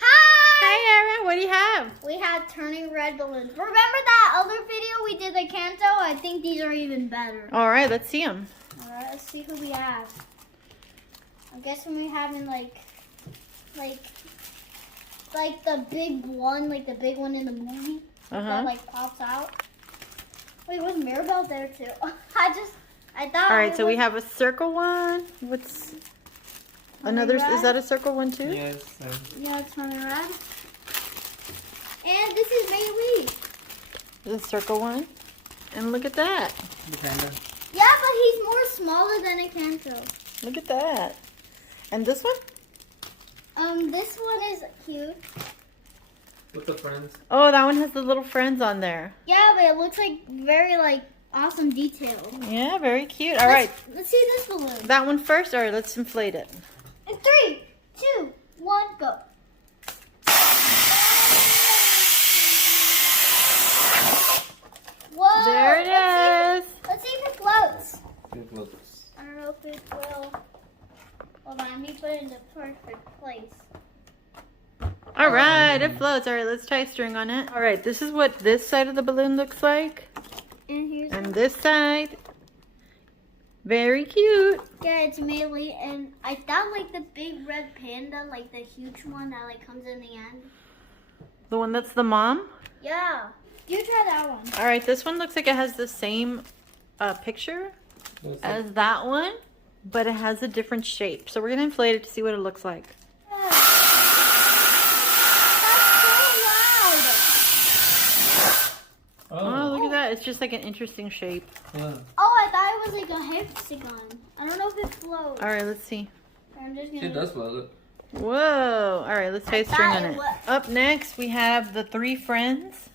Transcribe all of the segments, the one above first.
Hi, Aaron. What do you have? We have turning red balloons. Remember that other video we did the Kanto? I think these are even better. All right, let's see them. All right, let's see who we have. I'm guessing we having like the big one, like the big one in the movie that like pops out. Wait, was Mirabelle there too? I thought. All right, so we have a circle one. What's another? Red? Is that a circle one too? Yes. Yeah, it's turning red. And this is May The circle one. And look at that. The Panda. Yeah, but he's more smaller than a Kanto. Look at that. And this one? This one is cute. With the friends. Oh, that one has the little friends on there. Yeah, but it looks like very awesome detail. Yeah, very cute. All right. Let's see this balloon. That one first. All right, let's inflate it. In 3, 2, 1, go. Whoa! There it is. Let's see if it floats. It looks. I don't know if it will. Hold on, let me put it in the perfect place. All right, it floats. All right, let's tie a string on it. All right, this is what this side of the balloon looks like. And here's And this side. Very cute. yeah, it's melee, and I thought like the big red panda, like the huge one that comes in the end. The one that's the mom. Yeah, you try that one. All right, this one looks like it has the same picture as that one, but it has a different shape. So we're gonna inflate it to see what it looks like. Yeah. That's so loud. Oh, look at that. It's just like an interesting shape. Yeah. Oh, I thought it was like a hexagon. I don't know if it floats. All right, let's see. I'm just gonna. It does float. Look. Whoa. All right, let's tie a string thought on it it. was- Up next, we have the 3 friends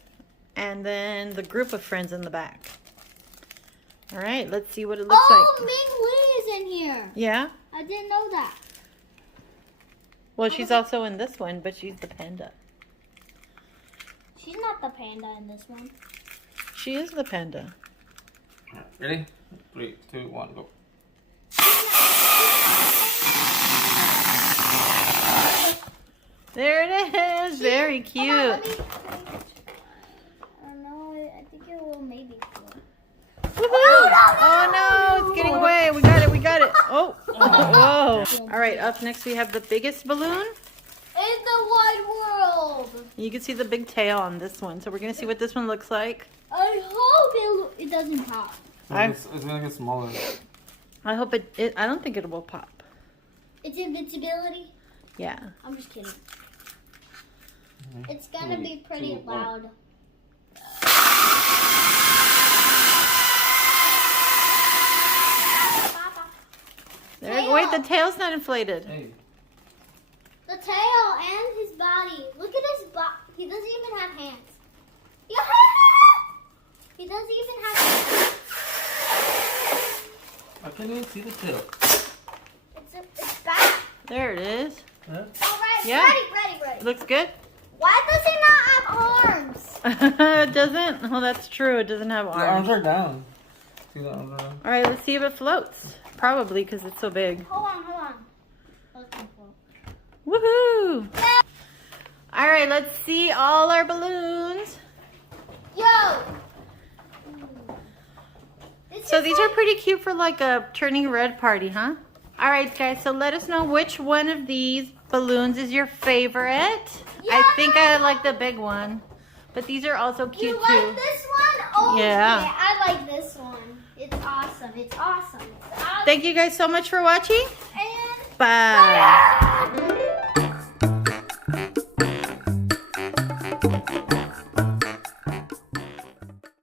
and then the group of friends in the back. All right, let's see what it looks Oh, like. Ming Lee is in here. Yeah? I didn't know that. Well, she's also in this one, but she's the panda. She's not the panda in this one. She is the panda. Ready? 3, 2, 1, go. There it is. Very cute. Hold on, let me I don't know. I think it will maybe float. Woohoo! no, Oh no, it's getting away. We got it. We got it. Oh. Whoa. All right, up next we have the biggest balloon. In the wide world. You can see the big tail on this one. So we're going to see what this one looks like. I hope it doesn't pop. It's gonna get smaller. I hope it I don't think it will pop. It's invincibility. Yeah. I'm just kidding. It's gonna be pretty loud. There, wait, the tail's not inflated. Hey. The tail and his body. Look at his body. He doesn't even have hands. Yeah! He doesn't even have hands. I can't even see the tail. It's back. There it is. Yeah. All right. Yeah. Ready. It looks good. Why does he not have arms? It doesn't? Oh, that's true. It doesn't have The arms arms. are down. See the arms are down? All right, let's see if it floats. Probably because it's so big. Hold on. Okay, cool. Woohoo! All right, let's see all our balloons. Yo! So these are pretty cute for like a turning red party, huh? All right, guys, so let us know which one of these balloons is your favorite. I think I like the big one, but these are also cute You like too. this one? Oh, Yeah. I like this one. It's awesome. It's awesome. Thank you guys so much for watching. And Bye. bye.